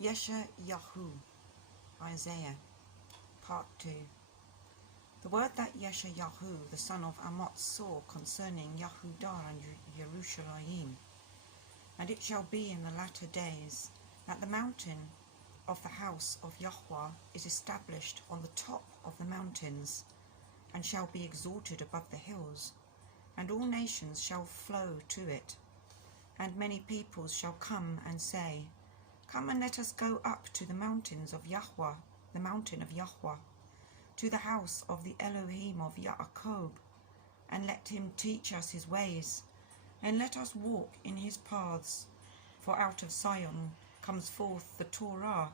Yeshayahu, Isaiah, Part 2. The word that Yeshayahu, the son of Amoz, saw concerning Yehudah and Jerusalem. And it shall be in the latter days that the mountain of the house of Yahweh is established on the top of the mountains, and shall be exalted above the hills, and all nations shall flow to it. And many peoples shall come and say, Come and let us go up to the mountains of Yahweh, the mountain of Yahweh, to the house of the Elohim of Yaakov, and let him teach us his ways, and let us walk in his paths. For out of Zion comes forth the Torah,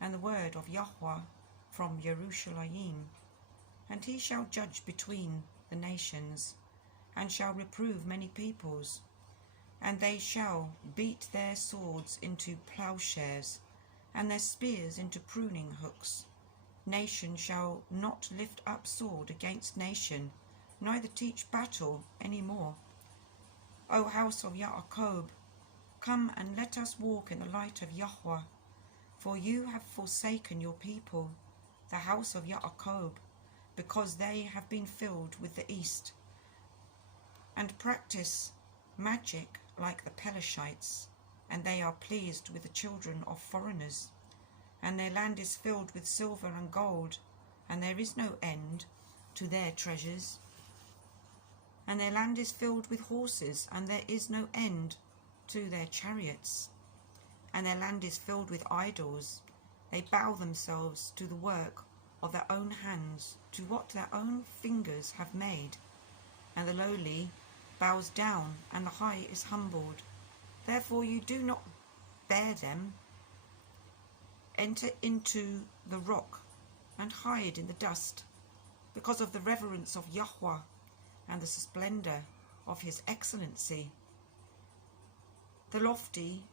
and the word of Yahweh from Jerusalem. And he shall judge between the nations, and shall reprove many peoples. And they shall beat their swords into plowshares, and their spears into pruning hooks. Nation shall not lift up sword against nation, neither teach battle any more. O house of Yaakov, come and let us walk in the light of Yahweh. For you have forsaken your people, the house of Yaakov, because they have been filled with the east, and practice magic like the Pelishites, and they are pleased with the children of foreigners. And their land is filled with silver and gold, and there is no end to their treasures. And their land is filled with horses, and there is no end to their chariots. And their land is filled with idols. They bow themselves to the work of their own hands, to what their own fingers have made. And the lowly bows down, and the high is humbled. Therefore you do not bear them. Enter into the rock, and hide in the dust, because of the reverence of Yahweh, and the splendour of his excellency. The lofty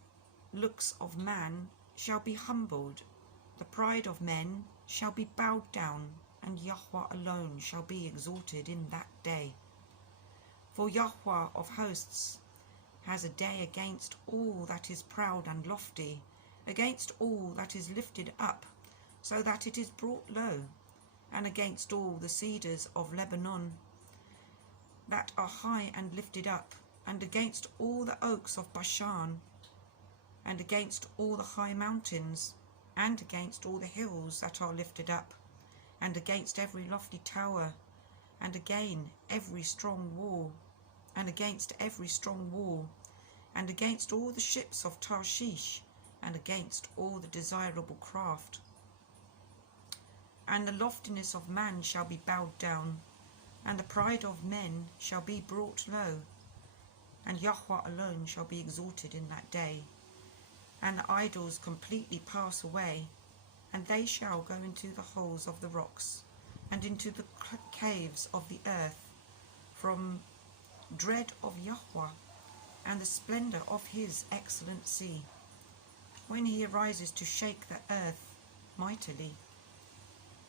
looks of man shall be humbled, the pride of men shall be bowed down, and Yahweh alone shall be exalted in that day. For Yahweh of hosts has a day against all that is proud and lofty, against all that is lifted up, so that it is brought low, and against all the cedars of Lebanon that are high and lifted up, and against all the oaks of Bashan, and against all the high mountains, and against all the hills that are lifted up, and against every lofty tower, and again every strong wall, and against every strong wall, and against all the ships of Tarshish, and against all the desirable craft. And the loftiness of man shall be bowed down, and the pride of men shall be brought low, and Yahweh alone shall be exalted in that day. And the idols completely pass away, and they shall go into the holes of the rocks, and into the caves of the earth, from dread of Yahweh, and the splendour of his excellency, when he arises to shake the earth mightily.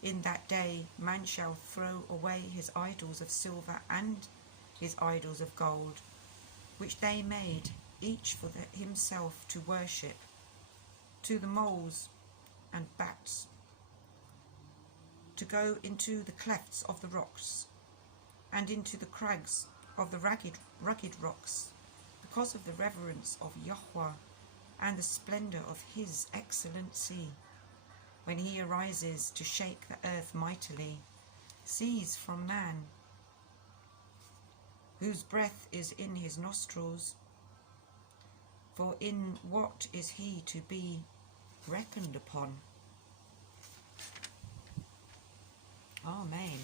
In that day man shall throw away his idols of silver and his idols of gold, which they made each for himself to worship, to the moles and bats, to go into the clefts of the rocks, and into the crags of the rugged rocks, because of the reverence of Yahweh and the splendour of his excellency, when he arises to shake the earth mightily, cease from man, whose breath is in his nostrils. For in what is he to be reckoned upon? Amen.